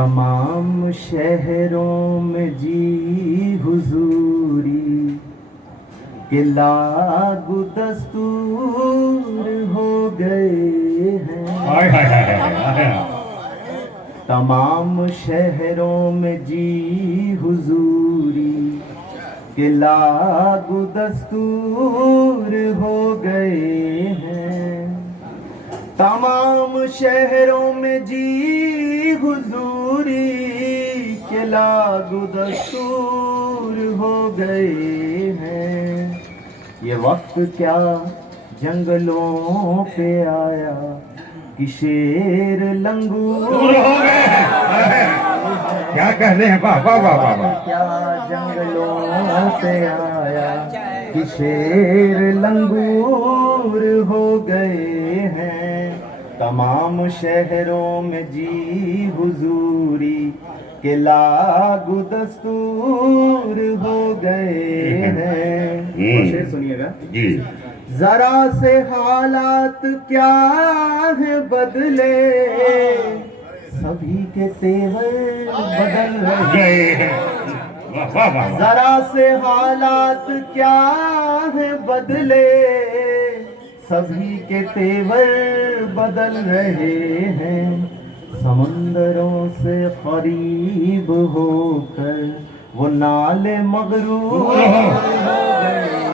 تمام شہروں میں جی حضوری کہ لاگو دستور ہو گئے ہیں. تمام شہروں میں جی حضوری کہ لاگو دستور ہو گئے ہیں. تمام شہروں میں جی حضوری کہ لاگو دستور ہو گئے ہیں. یہ وقت کیا جنگلوں پہ آیا کہ شیر لنگور ہو گئے. کیا کہتے ہیں؟ واہ واہ واہ واہ واہ. کیا جنگلوں پہ آیا کہ شیر لنگور ہو گئے ہیں. تمام شہروں میں جی حضوری کہ لاگو دستور ہو گئے ہیں. شعر سنیے گا. جی. ذرا سے حالات کیا ہے بدلے سبھی کے تیور بدل رہے ہیں. ذرا سے حالات کیا ہے بدلے سبھی کے تیور بدل رہے ہیں. سمندروں سے قریب ہو کر وہ نالے مغرور